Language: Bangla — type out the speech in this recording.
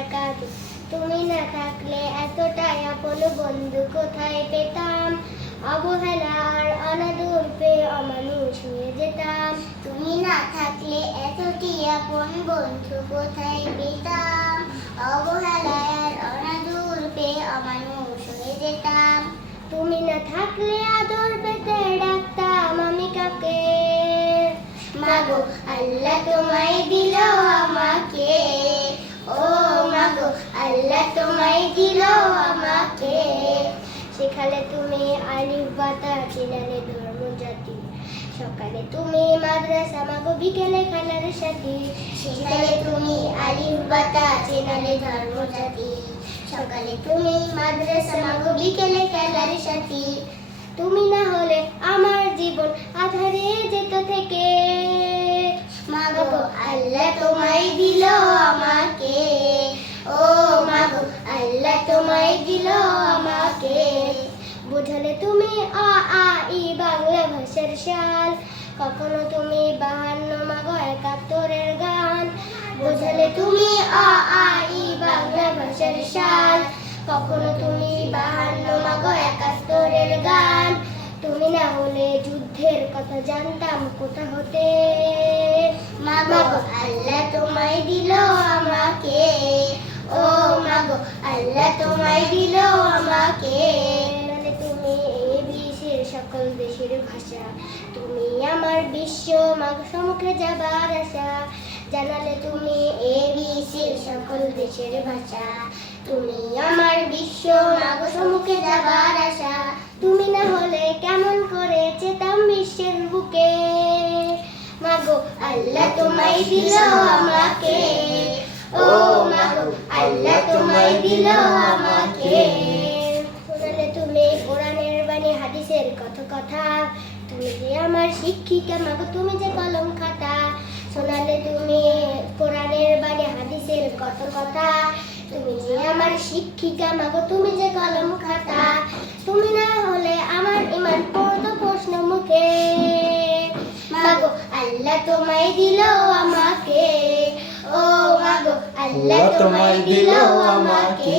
বারাকাতুহু। তুমি না থাকলে এতটাই আপন বন্ধু কোথায় পেতাম, অবহেলার অনাদর পেয়ে অমানুষ হয়ে যেতাম। তুমি না থাকলে এতটি আপন বন্ধু কোথায় পেতাম, অবহেলার অনাদর পেয়ে অমানুষ হয়ে যেতাম। তুমি না থাকলে আদর পেতে ডাকতাম আমি কাকে, মাগো আল্লাহ তোমায় দিল আমাকে, ও মাগো আল্লাহ তোমায় দিল আমাকে। সেখানে তুমি আলিফ বাতা চিনালে ধর্ম জাতি, সকালে তুমি মাদ্রাসা মাগো বিকেলে খেলার সাথী। সেখানে তুমি আলিফ বাতা চিনালে ধর্ম জাতি, সকালে তুমি মাদ্রাসা মাগো বিকেলে খেলার সাথী। তুমি না হলে আমার জীবন আধারে যেত থেকে, মাগো আল্লাহ তোমায় দিল আমাকে, ও মাগো আল্লাহ তোমায় দিল আমাকে। বুঝালে তুমি আ আ ই বাংলা ভাষার শান, কখনো তুমি 52 মাগো 71-এর গান। বুঝালে তুমি আ আ ই বাংলা ভাষার শান, কখনো তুমি 52 মাগো 71-এর গান। তুমি না হলে যুদ্ধের কথা জানতাম কোথা হতে, মাগো আল্লাহ তোমায় দিল আমাকে, ও মাগো আল্লাহ তোমায় দিল আমাকে। মানে তুমি এই বিশ্বের সকল দেশের ভাষা, তুমি আমার বিশ্ব মাগো সম্মুখে যাবার আশা। জানালে তুমি এই বিশ্বের সকল দেশের ভাষা, তুমি আমার বিশ্ব মাগো সম্মুখে যাবার আশা। তুমি না হলে কেমন করে যেতাম বিশ্বের বুকে, মাগো আল্লাহ তোমায় দিল আমাকে, ও মাগো আল্লাহ তোমায় দিল আমাকে। শোনালে তুমি কোরআনের বাণী হাদিসের কত কথা, তুমি যে আমার শিক্ষিকা মাগো তুমি যে কলম খাতা। শোনালে তুমি কোরআনের বাণী হাদিসের কত কথা, তুমি যে আমার শিক্ষিকা মাগো তুমি যে কলম খাতা। তুমি না হলে আমার ঈমান পড়তো প্রশ্ন মুখে, মাগো আল্লাহ তোমায় দিল আমাকে, ও মাগো আল্লাহ তোমায় দিল আমাকে।